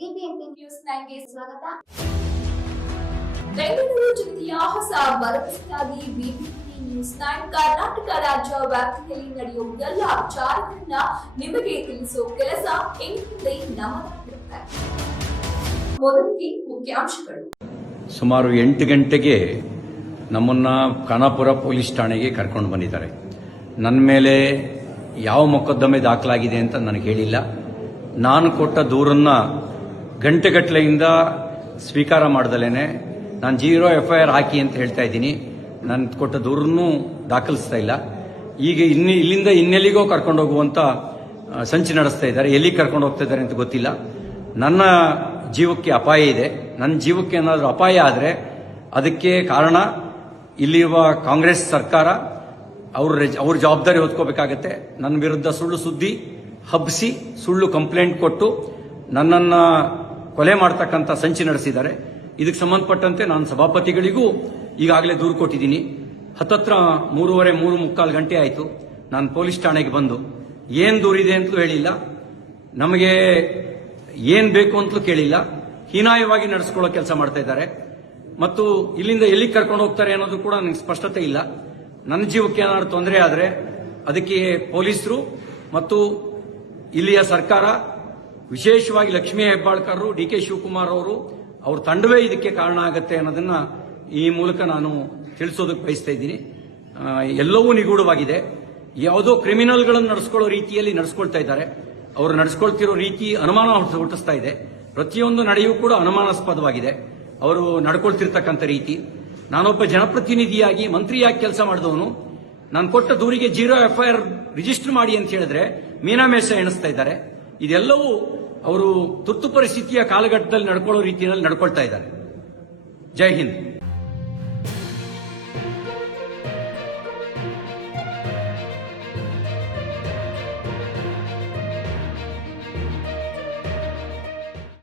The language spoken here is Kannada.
ಬಿಬಿಎಂಪಿ ನ್ಯೂಸ್ ನೈನ್ಗೆ ಸ್ವಾಗತ ಬೆಂಗಳೂರು ಜಿಲ್ಲೆಯ ಹೊಸ ಬರಪಡಿಸಲಾಗಿ ಬಿಬಿಎಂಪಿ ನ್ಯೂಸ್ ನೈನ್ ಕರ್ನಾಟಕ ರಾಜ್ಯ ವ್ಯಾಪ್ತಿಯಲ್ಲಿ ನಡೆಯುವ ಎಲ್ಲ ವಿಚಾರಗಳನ್ನ ನಿಮಗೆ ತಿಳಿಸುವ ಕೆಲಸ ಎಂದಿದೆ ನಮ್ಮದಾಗಿರುತ್ತೆ ಮೊದಲಿಗೆ ಮುಖ್ಯಾಂಶಗಳು ಸುಮಾರು ಎಂಟು ಗಂಟೆಗೆ ನಮ್ಮನ್ನ ಖಾನಾಪುರ ಪೊಲೀಸ್ ಠಾಣೆಗೆ ಕರ್ಕೊಂಡು ಬಂದಿದ್ದಾರೆ ನನ್ನ ಮೇಲೆ ಯಾವ ಮೊಕದ್ದಮೆ ದಾಖಲಾಗಿದೆ ಅಂತ ನನಗೆ ಹೇಳಿಲ್ಲ ನಾನು ಕೊಟ್ಟ ದೂರನ್ನು ಗಂಟೆಗಟ್ಟಲೆಯಿಂದ ಸ್ವೀಕಾರ ಮಾಡ್ದಲೇ ನಾನು ಜೀರೋ ಎಫ್ ಐ ಆರ್ ಹಾಕಿ ಅಂತ ಹೇಳ್ತಾ ಇದ್ದೀನಿ ನಾನು ಕೊಟ್ಟ ದೂರನ್ನೂ ದಾಖಲಿಸ್ತಾ ಇಲ್ಲ ಈಗ ಇನ್ನು ಇಲ್ಲಿಂದ ಇನ್ನೆಲ್ಲಿಗೋ ಕರ್ಕೊಂಡು ಹೋಗುವಂತ ಸಂಚು ನಡೆಸ್ತಾ ಇದ್ದಾರೆ ಎಲ್ಲಿ ಕರ್ಕೊಂಡು ಹೋಗ್ತಾ ಇದ್ದಾರೆ ಅಂತ ಗೊತ್ತಿಲ್ಲ ನನ್ನ ಜೀವಕ್ಕೆ ಅಪಾಯ ಇದೆ ನನ್ನ ಜೀವಕ್ಕೆ ಏನಾದರೂ ಅಪಾಯ ಆದರೆ ಅದಕ್ಕೆ ಕಾರಣ ಇಲ್ಲಿರುವ ಕಾಂಗ್ರೆಸ್ ಸರ್ಕಾರ ಅವ್ರ ಅವ್ರ ಜವಾಬ್ದಾರಿ ಹೊತ್ಕೋಬೇಕಾಗತ್ತೆ ನನ್ನ ವಿರುದ್ಧ ಸುಳ್ಳು ಸುದ್ದಿ ಹಬ್ಬಿಸಿ ಸುಳ್ಳು ಕಂಪ್ಲೇಂಟ್ ಕೊಟ್ಟು ನನ್ನನ್ನು ಕೊಲೆ ಮಾಡ್ತಕ್ಕಂಥ ಸಂಚಿ ನಡೆಸಿದ್ದಾರೆ ಇದಕ್ಕೆ ಸಂಬಂಧಪಟ್ಟಂತೆ ನಾನು ಸಭಾಪತಿಗಳಿಗೂ ಈಗಾಗಲೇ ದೂರು ಕೊಟ್ಟಿದ್ದೀನಿ ಹತ್ತತ್ರ ಮೂರುವರೆ ಮೂರು ಮುಕ್ಕಾಲು ಗಂಟೆ ಆಯಿತು ನಾನು ಪೊಲೀಸ್ ಠಾಣೆಗೆ ಬಂದು ಏನು ದೂರಿದೆ ಅಂತಲೂ ಹೇಳಿಲ್ಲ ನಮಗೆ ಏನು ಬೇಕು ಅಂತಲೂ ಕೇಳಿಲ್ಲ ಹೀನಾಯವಾಗಿ ನಡೆಸ್ಕೊಳ್ಳೋ ಕೆಲಸ ಮಾಡ್ತಾ ಇದ್ದಾರೆ ಮತ್ತು ಇಲ್ಲಿಂದ ಎಲ್ಲಿಗೆ ಕರ್ಕೊಂಡು ಹೋಗ್ತಾರೆ ಅನ್ನೋದು ಕೂಡ ನನಗೆ ಸ್ಪಷ್ಟತೆ ಇಲ್ಲ ನನ್ನ ಜೀವಕ್ಕೆ ಏನಾದರೂ ತೊಂದರೆ ಆದರೆ ಅದಕ್ಕೆ ಪೊಲೀಸರು ಮತ್ತು ಇಲ್ಲಿಯ ಸರ್ಕಾರ ವಿಶೇಷವಾಗಿ ಲಕ್ಷ್ಮೀ ಹೆಬ್ಬಾಳ್ಕರ್ರು ಡಿ ಕೆ ಶಿವಕುಮಾರ್ ಅವರು ಅವ್ರ ತಂಡವೇ ಇದಕ್ಕೆ ಕಾರಣ ಆಗತ್ತೆ ಅನ್ನೋದನ್ನ ಈ ಮೂಲಕ ನಾನು ತಿಳಿಸೋದಕ್ಕೆ ಬಯಸ್ತಾ ಇದ್ದೀನಿ ಎಲ್ಲವೂ ನಿಗೂಢವಾಗಿದೆ ಯಾವುದೋ ಕ್ರಿಮಿನಲ್ಗಳನ್ನು ನಡೆಸ್ಕೊಳ್ಳೋ ರೀತಿಯಲ್ಲಿ ನಡೆಸ್ಕೊಳ್ತಾ ಇದ್ದಾರೆ ಅವರು ನಡೆಸ್ಕೊಳ್ತಿರೋ ರೀತಿ ಅನುಮಾನ ಹುಟ್ಟಿಸ್ತಾ ಇದೆ ಪ್ರತಿಯೊಂದು ನಡೆಯೂ ಕೂಡ ಅನುಮಾನಾಸ್ಪದವಾಗಿದೆ ಅವರು ನಡ್ಕೊಳ್ತಿರ್ತಕ್ಕಂಥ ರೀತಿ ನಾನೊಬ್ಬ ಜನಪ್ರತಿನಿಧಿಯಾಗಿ ಮಂತ್ರಿಯಾಗಿ ಕೆಲಸ ಮಾಡಿದವನು ನಾನು ಕೊಟ್ಟ ದೂರಿಗೆ ಜೀರೋ ಎಫ್ಐಆರ್ ರಿಜಿಸ್ಟರ್ ಮಾಡಿ ಅಂತ ಹೇಳಿದ್ರೆ ಮೇಸ ಎಣಿಸ್ತಾ ಇದ್ದಾರೆ ಇದೆಲ್ಲವೂ ಅವರು ತುರ್ತು ಪರಿಸ್ಥಿತಿಯ ಕಾಲಘಟ್ಟದಲ್ಲಿ ನಡ್ಕೊಳ್ಳೋ ರೀತಿಯಲ್ಲಿ ನಡ್ಕೊಳ್ತಾ ಇದ್ದಾರೆ ಜೈ ಹಿಂದ್